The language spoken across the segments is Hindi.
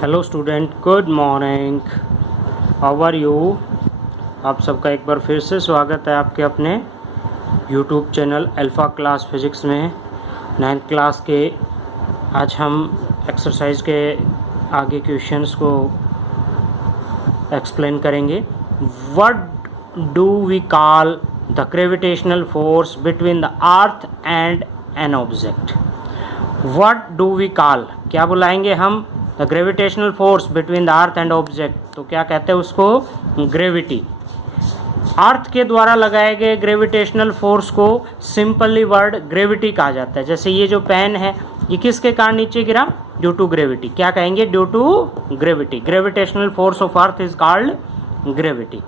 Hello student, good morning. How are you? आप सबका एक बार फिर से स्वागत है आपके अपने YouTube channel alpha class physics में। 9th क्लास के आज हम एक्सरसाइज के आगे क्वेश्चंस को एक्सप्लेन करेंगे। What do we call the gravitational force between the earth and an object? What do we call, क्या बुलाएंगे हम? The gravitational force between the earth and object, तो क्या कहते हैं उसको? ग्रेविटी। अर्थ के द्वारा लगाए गए ग्रेविटेशनल फोर्स को सिंपली वर्ड ग्रेविटी कहा जाता है। जैसे ये जो पेन है, ये किसके कारण नीचे गिरा? Due to gravity. क्या कहेंगे? Due to gravity. Gravitational force of earth is called gravity.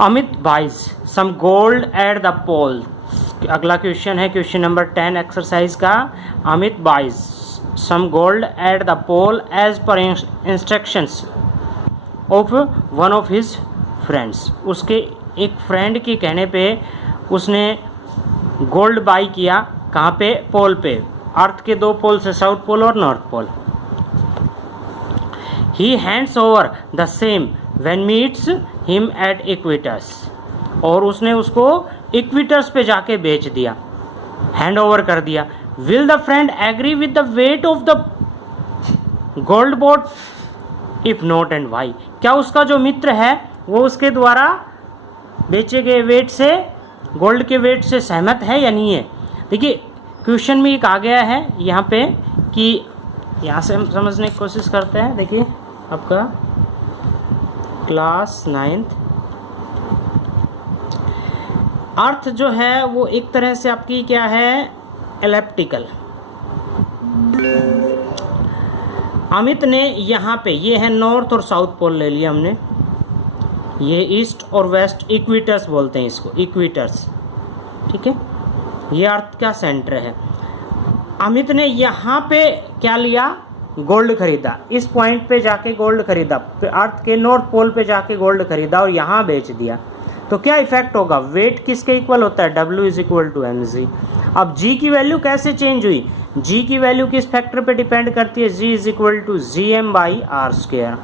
Amit buys some gold at the pole. अगला क्वेश्चन है क्वेश्चन नंबर 10 एक्सरसाइज का। Amit buys some gold at the pole as per instructions of one of his friends। उसके एक फ्रेंड के कहने पे उसने गोल्ड बाई किया। कहाँ पे? पोल पे। अर्थ के दो पोल से, साउथ पोल और north pole. he hands over the same when meets him at equators। और उसने उसको इक्विटर्स पे जाके बेच दिया, हैंड ओवर कर दिया। Will the friend agree with the weight of the gold bought? If not and why? क्या उसका जो मित्र है वो उसके द्वारा बेचे गए वेट से, गोल्ड के वेट से सहमत है या नहीं है? देखिए क्वेश्चन में एक आ गया है यहाँ पे कि यहाँ से हम समझने की कोशिश करते हैं। देखिए आपका क्लास 9th अर्थ जो है वो एक तरह से आपकी क्या है? एलिप्टिकल। अमित ने यहाँ पे, ये है नॉर्थ और साउथ पोल ले लिया हमने, ये ईस्ट और वेस्ट, इक्वेटर्स बोलते हैं इसको, इक्वेटर्स, ठीक है। ये अर्थ का सेंटर है। अमित ने यहाँ पे क्या लिया? गोल्ड खरीदा। इस पॉइंट पे जाके गोल्ड खरीदा, अर्थ के नॉर्थ पोल पे जाके गोल्ड खरीदा और यहाँ बेच दिया। तो क्या इफेक्ट होगा? वेट किसके इक्वल होता है? W is equal to mg। अब G की वैल्यू कैसे चेंज हुई? G की वैल्यू किस फैक्टर पे डिपेंड करती है? G is equal to gm by r square.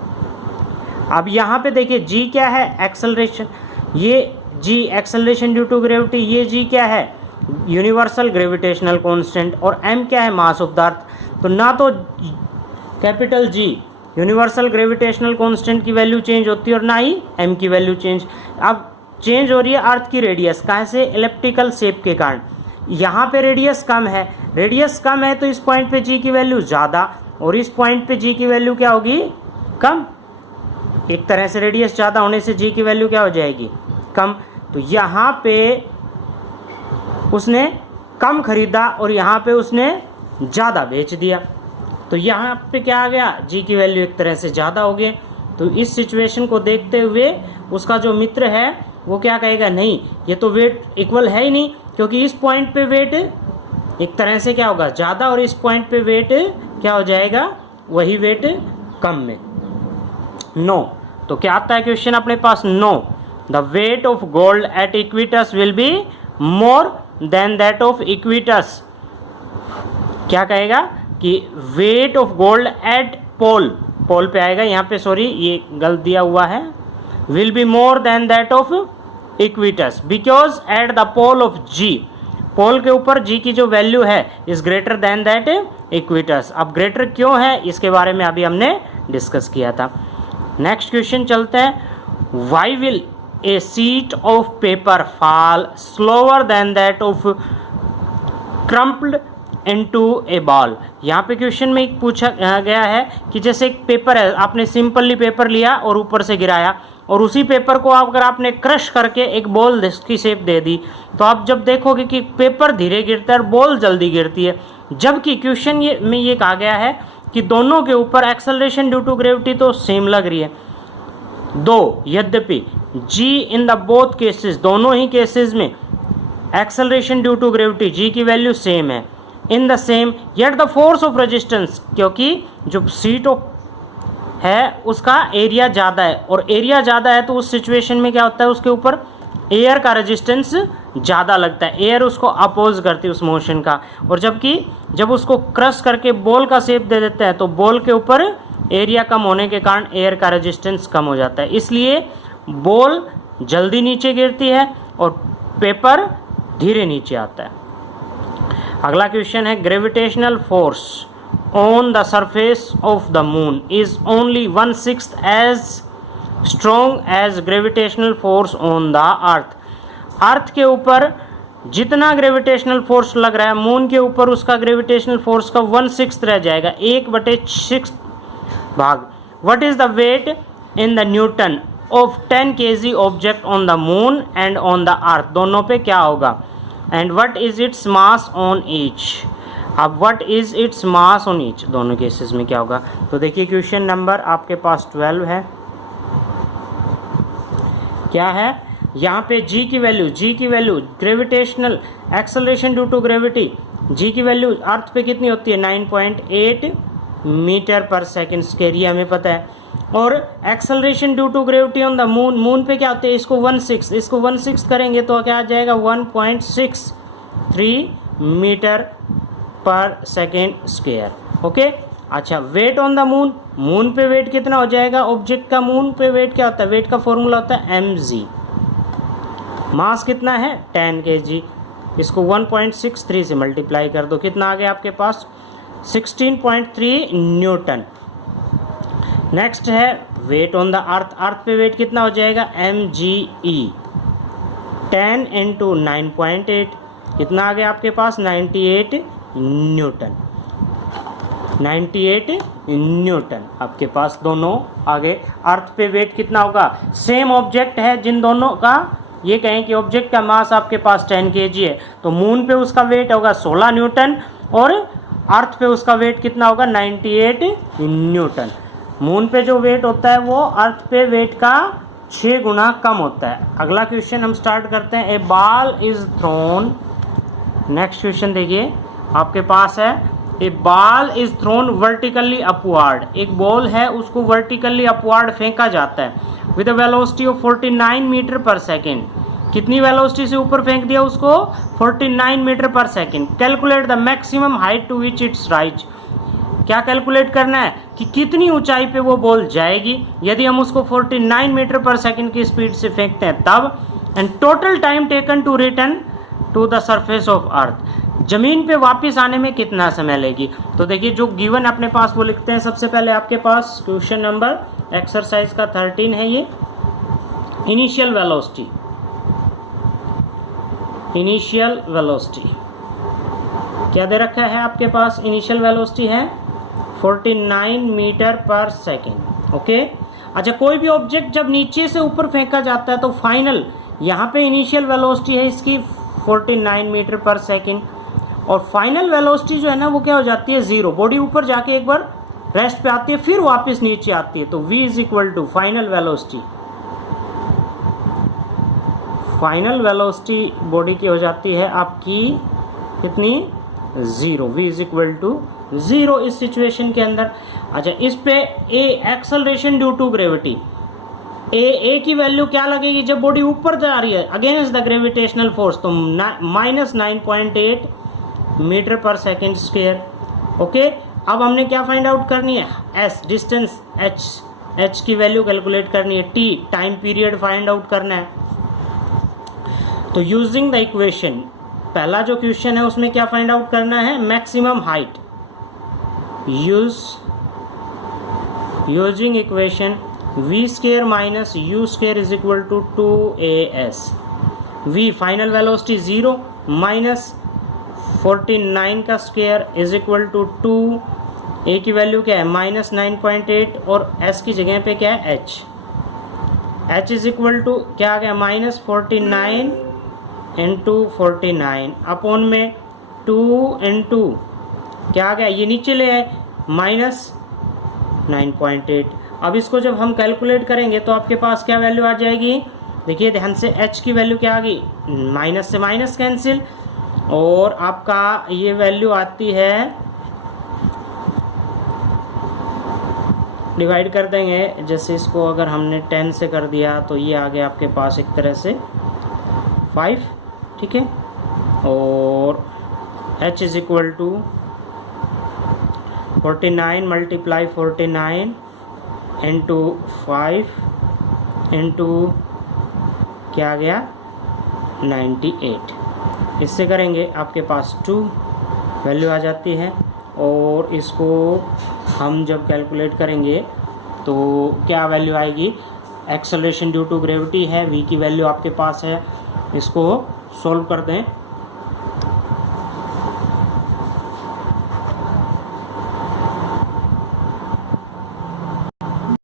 अब यहाँ पे देखिए G क्या है? एक्सेलरेशन। ये G acceleration due to gravity. ये G क्या है? Universal gravitational constant. और m क्या है? Mass of the earth. तो ना तो capital G universal gravitational constant की वैल्यू चेंज होती है और ना ही m की वैल्यू चेंज। अब चेंज हो रही है अर्थ की रेडियस, कहाँ से? एलिप्टिकल शेप के कारण। यहाँ पे रेडियस कम है, रेडियस कम है तो इस पॉइंट पे G की वैल्यू ज़्यादा और इस पॉइंट पे G की वैल्यू क्या होगी? कम। एक तरह से रेडियस ज़्यादा होने से G की वैल्यू क्या हो जाएगी? कम। तो यहाँ पे उसने कम खरीदा और यहाँ पे उसने ज़्यादा बेच दिया। तो यहाँ पे क्या आ गया? G की वैल्यू एक तरह से ज़्यादा हो गई। तो इस सिचुएशन को देखते हुए उसका जो मित्र है वो क्या कहेगा? नहीं, ये तो वेट इक्वल है ही नहीं, क्योंकि इस पॉइंट पे वेट एक तरह से क्या होगा? ज़्यादा, और इस पॉइंट पे वेट क्या हो जाएगा? वही वेट कम में। नो। तो क्या आता है क्वेश्चन अपने पास? No, the weight of gold at equator will be more than that of equator. क्या कहेगा? कि weight of gold at pole, pole पे आएगा यहाँ पे, सॉरी ये गलत दिया हुआ है, will be more than that of equatus because at the pole of G, पोल के ऊपर G की जो वैल्यू है is greater than that equatus। अब ग्रेटर क्यों है इसके बारे में अभी हमने डिस्कस किया था। नेक्स्ट क्वेश्चन चलते हैं। Why will a sheet of paper fall slower than that of crumpled into a ball? यहाँ पे क्वेश्चन में एक पूछा गया है कि जैसे एक पेपर है, आपने सिंपली पेपर लिया और ऊपर से गिराया, और उसी पेपर को अगर आपने क्रश करके एक बॉल की शेप दे दी, तो आप जब देखोगे कि पेपर धीरे गिरता है और बॉल जल्दी गिरती है। जबकि क्वेश्चन में ये कहा गया है कि दोनों के ऊपर एक्सेलरेशन ड्यू टू ग्रेविटी तो सेम लग रही है। दो यद्यपि G in the both cases, दोनों ही केसेस में acceleration due to gravity G की वैल्यू सेम है। In the same yet the force of resistance, क्योंकि जो सीट ऑफ है उसका एरिया ज़्यादा है, और एरिया ज़्यादा है तो उस सिचुएशन में क्या होता है? उसके ऊपर एयर का रेजिस्टेंस ज़्यादा लगता है, एयर उसको अपोज करती है उस मोशन का। और जबकि जब उसको क्रश करके बॉल का शेप दे देते हैं तो बॉल के ऊपर एरिया कम होने के कारण एयर का रेजिस्टेंस कम हो जाता है, इसलिए बॉल जल्दी नीचे गिरती है और पेपर धीरे नीचे आता है। अगला क्वेश्चन है, gravitational force on the surface of the moon is only 1/6 as strong as gravitational force on the earth. Earth के ऊपर जितना ग्रेविटेशनल फोर्स लग रहा है, मून के ऊपर उसका ग्रेविटेशनल फोर्स का 1/6 रह जाएगा, 1/6 भाग। What is the weight in the newton of 10 kg object on the moon and on the earth, दोनों पे क्या होगा। And what is its mass on each. अब what is its mass on each, दोनों केसेस में क्या होगा। तो देखिए क्वेश्चन नंबर आपके पास 12 है, क्या है यहाँ पे जी की value gravitational acceleration due to gravity, G की वैल्यू अर्थ पे कितनी होती है 9.8 मीटर पर सेकेंड स्क्वायर, ये हमें पता है। और acceleration due to gravity on the moon, moon पे क्या होते हैं, इसको 1/6 करेंगे तो क्या आ जाएगा 1.63 मीटर पर सेकेंड स्क्वायर। ओके, अच्छा weight on the moon, moon पे वेट कितना हो जाएगा ऑब्जेक्ट का, मून पे वेट क्या होता है, वेट का फॉर्मूला होता है mg। मास कितना है 10 kg, इसको 1.63 से मल्टीप्लाई कर दो, कितना आ गया आपके पास 16.3 न्यूटन। नेक्स्ट है वेट ऑन द अर्थ, अर्थ पे वेट कितना हो जाएगा mge, 10 × 9.8 कितना आ गया आपके पास 98 न्यूटन, 98 न्यूटन आपके पास दोनों आगे। अर्थ पे वेट कितना होगा, सेम ऑब्जेक्ट है जिन दोनों का, ये कहें कि ऑब्जेक्ट का मास आपके पास 10 kg है, तो मून पे उसका वेट होगा 16 न्यूटन और अर्थ पे उसका वेट कितना होगा 98 न्यूटन। मून पे जो वेट होता है वो अर्थ पे वेट का 6 गुना कम होता है। अगला क्वेश्चन हम स्टार्ट करते हैं, a ball is thrown. Next question देखिए आपके पास है, a ball is thrown vertically upward, एक बॉल है उसको वर्टिकली अपवर्ड फेंका जाता है with a velocity of 49 metre पर सेकेंड। कितनी वेलोसिटी से ऊपर फेंक दिया उसको 49 मीटर पर second. Calculate the maximum height to which its rise, क्या कैलकुलेट करना है कि कितनी ऊंचाई पे वो बॉल जाएगी यदि हम उसको 49 मीटर पर सेकेंड की स्पीड से फेंकते हैं तब। And total time taken to return to the surface of earth, जमीन पे वापस आने में कितना समय लेगी। तो देखिए जो गिवन अपने पास वो लिखते हैं, सबसे पहले आपके पास क्वेश्चन नंबर एक्सरसाइज का 13 है, ये इनिशियल वेलोसिटी क्या दे रखा है आपके पास, इनिशियल वेलोसिटी है 49 मीटर पर सेकेंड। ओके, अच्छा कोई भी ऑब्जेक्ट जब नीचे से ऊपर फेंका जाता है तो फाइनल यहाँ पे इनिशियल वेलोसिटी है इसकी 49 मीटर पर सेकेंड, और फाइनल वेलोसिटी जो है ना वो क्या हो जाती है 0। बॉडी ऊपर जाके एक बार रेस्ट पे आती है फिर वापस नीचे आती है, तो v is equal to final velocity body की हो जाती है आपकी कितनी 0, v इज इक्वल टू 0 इस सिचुएशन के अंदर। अच्छा इस पे a acceleration due to gravity, a की वैल्यू क्या लगेगी जब बॉडी ऊपर जा रही है अगेंस्ट द ग्रेविटेशनल फोर्स, तो -9.8 मीटर पर सेकेंड स्क्वायर। ओके, अब हमने क्या फाइंड आउट करनी है, s डिस्टेंस, h की वैल्यू कैलकुलेट करनी है, t time period find out करना है। तो यूजिंग द इक्वेशन, पहला जो क्वेश्चन है उसमें क्या फाइंड आउट करना है, maximum height. Using equation v square minus u square is equal to 2as, v final velocity 0 minus 49 का square is equal to 2, a की वैल्यू क्या है -9.8 और s की जगह पे क्या है h इज इक्वल टू क्या आ गया -49 इंटू 49 अपॉन में 2 इंटू क्या आ गया, ये नीचे ले आए -9.8। अब इसको जब हम कैलकुलेट करेंगे तो आपके पास क्या वैल्यू आ जाएगी, देखिए ध्यान से, h की वैल्यू क्या आ गई, माइनस से माइनस कैंसिल, और आपका ये वैल्यू आती है, डिवाइड कर देंगे, जैसे इसको अगर हमने 10 से कर दिया तो ये आ गया आपके पास एक तरह से 5, ठीक है। और h is equal to 49 multiply 49 into 5 into क्या आ गया 98। इससे करेंगे आपके पास 2 वैल्यू आ जाती है। और इसको हम जब कैलकुलेट करेंगे तो क्या वैल्यू आएगी, एक्सेलरेशन ड्यू टू ग्रेविटी है, v की वैल्यू आपके पास है, इसको सॉल्व कर दें।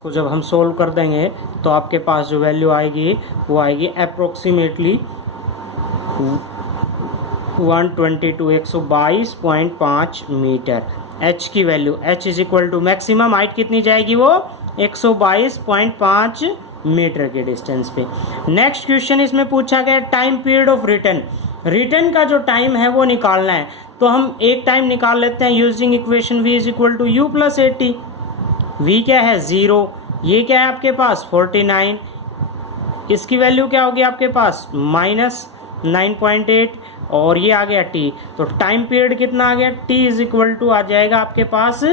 तो जब हम सोल्व कर देंगे तो आपके पास जो वैल्यू आएगी वो आएगी अप्रोक्सीमेटली 122.5 मीटर। h की value, h is equal to maximum height कितनी जाएगी, वो 122.5 मीटर के डिस्टेंस पे। नेक्स्ट क्वेश्चन इसमें पूछा गया time period of return. Return का जो टाइम है वो निकालना है, तो हम एक टाइम निकाल लेते हैं using equation v is equal to u plus 80। v क्या है 0, ये क्या है आपके पास 49, इसकी वैल्यू क्या होगी आपके पास -9.8 और ये आ गया t। तो टाइम पीरियड कितना आ गया, t इज इक्वल टू आ जाएगा आपके पास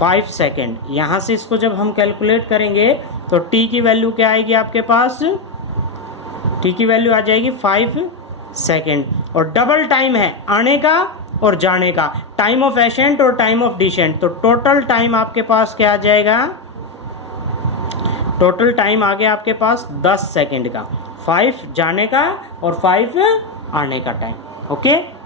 5 सेकेंड। यहाँ से इसको जब हम कैलकुलेट करेंगे तो t की वैल्यू क्या आएगी आपके पास, t की वैल्यू आ जाएगी 5 सेकेंड। और डबल टाइम है आने का और जाने का, टाइम ऑफ एसेंट और टाइम ऑफ डिसेंट। तो टोटल टाइम आपके पास क्या आ जाएगा, टोटल टाइम आ गया आपके पास 10 सेकेंड का, 5 जाने का और 5 आने का टाइम। ओके।